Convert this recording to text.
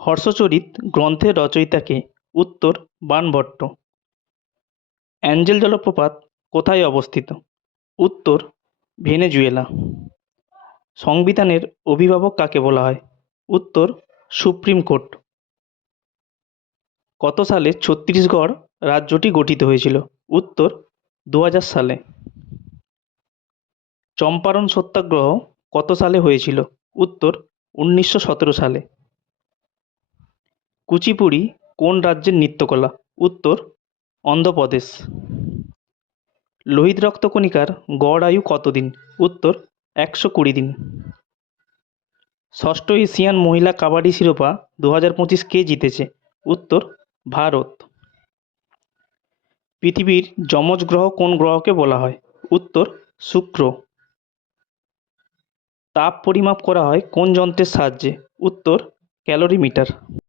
হর্ষচরিত গ্রন্থের রচয়িতা কে? উত্তর বাণভট্ট। অ্যাঞ্জেল জলপ্রপাত কোথায় অবস্থিত? উত্তর ভেনেজুয়েলা। সংবিধানের অভিভাবক কাকে বলা হয়? উত্তর সুপ্রিম কোর্ট। কত সালে ছত্তিশগড় রাজ্যটি গঠিত হয়েছিল? উত্তর 2000 সালে। চম্পারণ সত্যাগ্রহ কত সালে হয়েছিল? উত্তর 1917 সালে। কুচিপুড়ি কোন রাজ্যের নৃত্যকলা? উত্তর অন্ধ্রপ্রদেশ। লোহিত রক্তকণিকার গড় আয়ু কতদিন? উত্তর 120 দিন। ষষ্ঠ এশিয়ান মহিলা কাবাডি শিরোপা 2025 কে জিতেছে? উত্তর ভারত। পৃথিবীর যমজ গ্রহ কোন গ্রহকে বলা হয়? উত্তর শুক্র। তাপ পরিমাপ করা হয় কোন যন্ত্রের সাহায্যে? উত্তর ক্যালোরিমিটার।